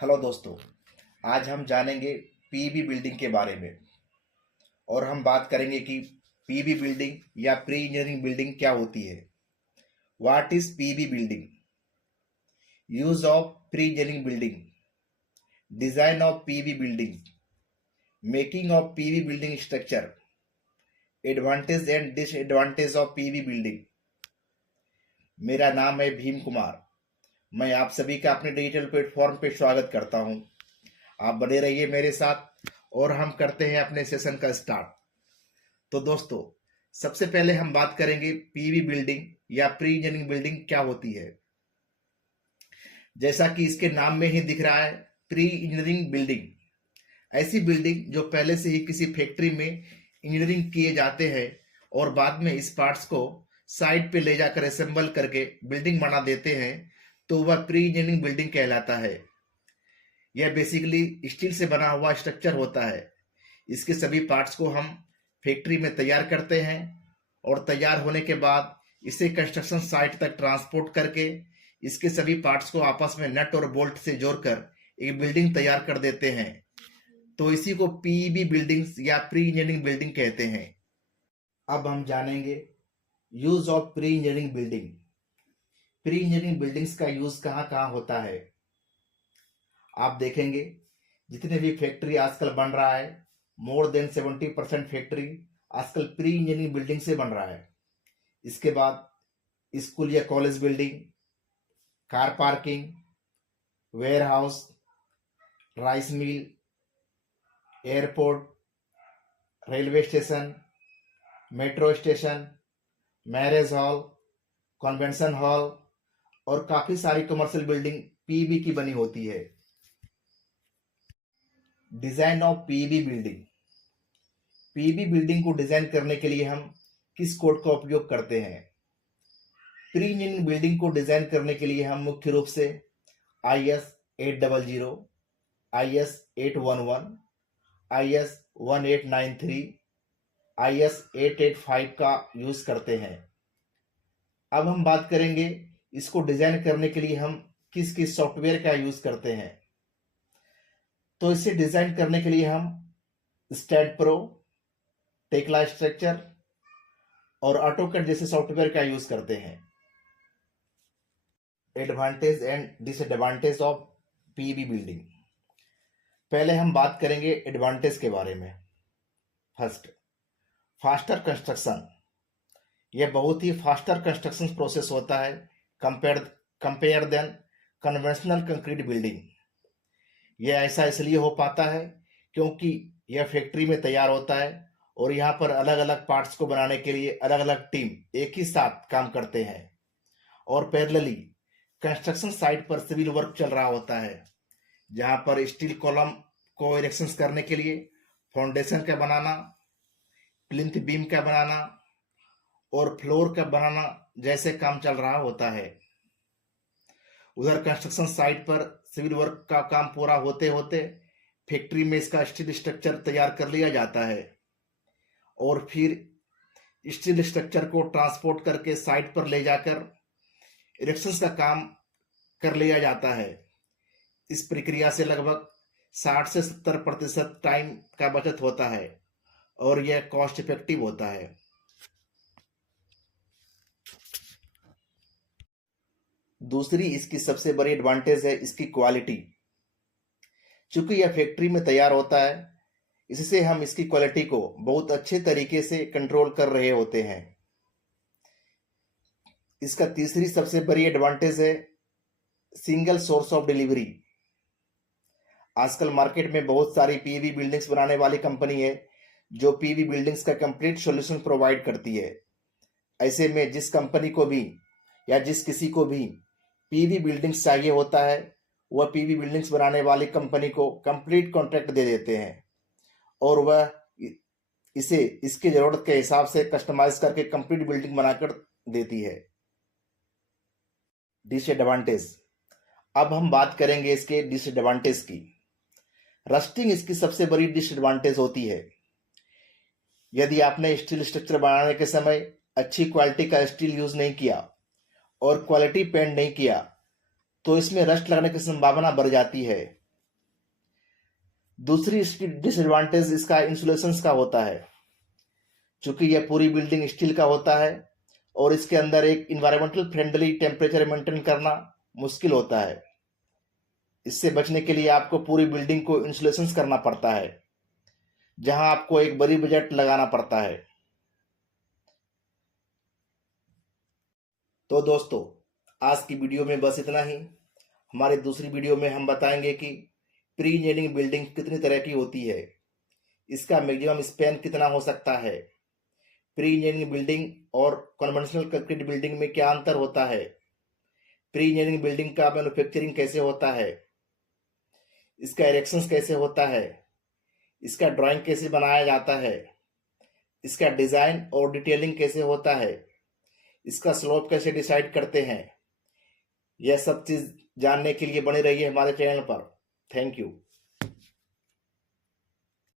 Hello दोस्तों। आज हम जानेंगे पीबी बिल्डिंग के बारे में और हम बात करेंगे कि पीबी बिल्डिंग या प्री इंजीनियरिंग बिल्डिंग क्या होती है। What is PB building? Use of pre engineering building, design of PB building, making of PB building structure, advantage and disadvantage of PB building. मेरा नाम है भीम कुमार। मैं आप सभी का अपने डिजिटल प्लेटफॉर्म पे स्वागत करता हूं। आप बने रहिए मेरे साथ और हम करते हैं अपने सेशन का स्टार्ट। तो दोस्तों, सबसे पहले हम बात करेंगे पीवी बिल्डिंग या प्री इंजीनियरिंग बिल्डिंग क्या होती है। जैसा कि इसके नाम में ही दिख रहा है, प्री इंजीनियरिंग बिल्डिंग ऐसी बिल्डिंग जो पहले से ही किसी फैक्ट्री में इंजीनियरिंग किए जाते हैं और बाद में इस पार्ट्स को साइट पे ले जाकर असेंबल करके बिल्डिंग बना देते हैं, तो वह प्री इंजीनियरिंग बिल्डिंग कहलाता है। यह बेसिकली स्टील से बना हुआ स्ट्रक्चर होता है। इसके सभी पार्ट्स को हम फैक्ट्री में तैयार करते हैं और तैयार होने के बाद इसे कंस्ट्रक्शन साइट तक ट्रांसपोर्ट करके इसके सभी पार्ट्स को आपस में नट और बोल्ट से जोड़कर एक बिल्डिंग तैयार कर देते हैं। तो इसी को पीईबी बिल्डिंग्स या प्री इंजीनियरिंग बिल्डिंग कहते हैं। अब हम जानेंगे use of pre engineering building. Pre engineering buildings का यूज कहाँ कहाँ होता है। आप देखेंगे जितने भी फैक्ट्री आजकल बन रहा है, मोर देन 70% फैक्ट्री आजकल प्री इंजीनियरिंग बिल्डिंग से बन रहा है। इसके बाद स्कूल या college building, car parking, warehouse, rice mill, airport, railway station, metro station, marriage hall, convention hall और काफी सारी कमर्शियल बिल्डिंग पीईबी की बनी होती है। Design of PEB building. PEB building को डिजाइन करने के लिए हम किस कोड का उपयोग करते हैं। प्री इंजीनियरिंग बिल्डिंग को डिजाइन करने के लिए हम मुख्य रूप से IS 800, IS 811, IS 1893, IS 885 का यूज करते हैं। अब हम बात करेंगे इसको डिजाइन करने के लिए हम किस किस सॉफ्टवेयर का यूज करते हैं। तो इसे डिजाइन करने के लिए हम स्टैड प्रो, टेक्ला स्ट्रक्चर और ऑटोकैड जैसे सॉफ्टवेयर का यूज करते हैं। Advantage and disadvantage of PEB building. पहले हम बात करेंगे एडवांटेज के बारे में। First, faster construction. यह बहुत ही फास्टर कंस्ट्रक्शन प्रोसेस होता है compare then conventional concrete building. यह ऐसा इसलिए हो पाता है क्योंकि यह फैक्ट्री में तैयार होता है और यहाँ पर अलग अलग पार्ट्स को बनाने के लिए अलग अलग टीम एक ही साथ काम करते हैं और पैरेलली कंस्ट्रक्शन साइट पर सिविल वर्क चल रहा होता है, जहाँ पर स्टील कॉलम को इरेक्शन करने के लिए फाउंडेशन का बनाना, प्लिंथ बीम का बनाना और फ्लोर का बनाना जैसे काम चल रहा होता है। उधर कंस्ट्रक्शन साइट पर सिविल वर्क का काम पूरा होते होते फैक्ट्री में इसका स्टील स्ट्रक्चर तैयार कर लिया जाता है और फिर स्टील स्ट्रक्चर को ट्रांसपोर्ट करके साइट पर ले जाकर इरेक्शन का काम कर लिया जाता है। इस प्रक्रिया से लगभग 60 से 70% टाइम का बचत होता है और यह कॉस्ट इफेक्टिव होता है। दूसरी इसकी सबसे बड़ी एडवांटेज है इसकी क्वालिटी। चूंकि यह फैक्ट्री में तैयार होता है, इससे हम इसकी क्वालिटी को बहुत अच्छे तरीके से कंट्रोल कर रहे होते हैं। इसका तीसरी सबसे बड़ी एडवांटेज है सिंगल सोर्स ऑफ डिलीवरी। आजकल मार्केट में बहुत सारी पीवी बिल्डिंग्स बनाने वाली कंपनी है जो पीवी बिल्डिंग्स का कंप्लीट सॉल्यूशन प्रोवाइड करती है। ऐसे में जिस कंपनी को भी या जिस किसी को भी पीवी बिल्डिंग्स चाहिए होता है, वह पीवी बिल्डिंग्स बनाने वाली कंपनी को कंप्लीट कॉन्ट्रैक्ट दे देते हैं और वह इसे इसकी जरूरत के हिसाब से कस्टमाइज करके कंप्लीट बिल्डिंग बनाकर देती है। डिसएडवांटेज। अब हम बात करेंगे इसके डिसएडवांटेज की। रस्टिंग इसकी सबसे बड़ी डिसएडवांटेज होती है। यदि आपने स्टील स्ट्रक्चर बनाने के समय अच्छी क्वालिटी का स्टील यूज नहीं किया और क्वालिटी पेंट नहीं किया, तो इसमें रस्ट लगने की संभावना बढ़ जाती है दूसरी इसकी डिसएडवांटेज इसका इंसुलेशन का होता है, चूंकि यह पूरी बिल्डिंग स्टील का होता है और इसके अंदर एक इन्वायरमेंटल फ्रेंडली टेम्परेचर मेंटेन करना मुश्किल होता है। इससे बचने के लिए आपको पूरी बिल्डिंग को इंसुलेशन करना पड़ता है, जहां आपको एक बड़ी बजट लगाना पड़ता है। तो दोस्तों, आज की वीडियो में बस इतना ही। हमारी दूसरी वीडियो में हम बताएंगे कि प्री इंजीनियरिंग बिल्डिंग कितनी तरह की होती है, इसका मैक्सिमम स्पैन कितना हो सकता है, प्री इंजीनियरिंग बिल्डिंग और कन्वेंशनल कंक्रीट बिल्डिंग में क्या अंतर होता है, प्री इंजीनियरिंग बिल्डिंग का मैन्युफैक्चरिंग कैसे होता है, इसका इरेक्शन कैसे होता है, इसका ड्राइंग कैसे बनाया जाता है, इसका डिजाइन और डिटेलिंग कैसे होता है, इसका स्लोप कैसे डिसाइड करते हैं। यह सब चीज जानने के लिए बने रहिए हमारे चैनल पर। Thank you.